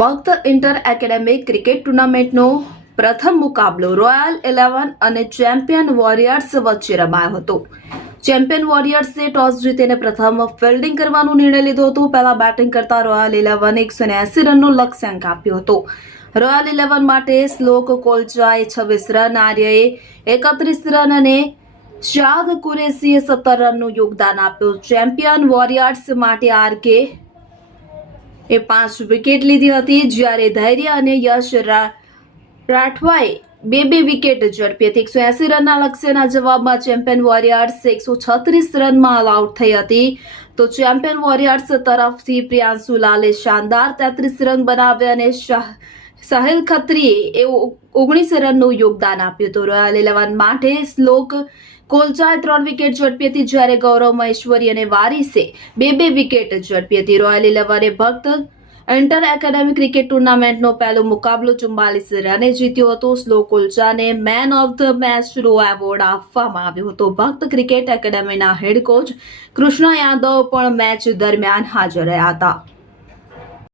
ભક્ત inter academy cricket ટુર્નામેન્ટનો પ્રથમ મુકાબલો રોયલ ઇલેવન અને ચેમ્પિયન વોરિયર્સ વચ્ચે રમાયો હતો. ચેમ્પિયન વોરિયર્સે ટોસ જીતીને પ્રથમ ફિલ્ડિંગ કરવાનો નિર્ણય લીધો હતો. પહેલા બેટિંગ કરતા રોયલ ઇલેવન એકસો એસી રનનો લક્ષ્યાંક આપ્યો હતો. રોયલ ઇલેવન માટે શ્લોક કોલચાએ છવ્વીસ રન, આર્યએ એકત્રીસ રન અને શાદ કુરેશીએ સત્તર રનનું યોગદાન આપ્યું. ચેમ્પિયન વોરિયર્સ માટે આર કે એ પાંચ વિકેટ લીધી હતી જ્યારે ધૈર્ય અને યશ રાઠવાએ બે બે વિકેટ ઝડપી હતી. એકસો એસી રનના લક્ષ્યના જવાબમાં ચેમ્પિયન વોરિયર્સ એકસો છત્રીસ રનમાં આઉટ થઈ હતી. તો ચેમ્પિયન વોરિયર્સ તરફથી પ્રિયાંશુ લાલે શાનદાર તેત્રીસ રન બનાવ્યા અને શાહ સાહિલ ખત્રીએ એ ઓગણીસ રનનું યોગદાન આપ્યું હતું. રોયલ ઇલેવન માટે શ્લોક, કોલચાએ ત્રણ વિકેટ ઝડપી હતી જ્યારે ગૌરવ મહેશ્વરી અને વારીસે બે બે વિકેટ ઝડપી હતી. રોયલ ઇલેવને ભક્ત ઇન્ટર એકેડેમી ક્રિકેટ ટુર્નામેન્ટનો પહેલો મુકાબલો ચુમ્બાલીસ રને જીત્યો હતો. સ્લો કોલચાને મેન ઓફ ધ મેચ રો એવોર્ડ આપવામાં આવ્યો હતો. ભક્ત ક્રિકેટ એકેડેમીના હેડ કોચ કૃષ્ણ યાદવ પણ મેચ દરમિયાન હાજર રહ્યા હતા.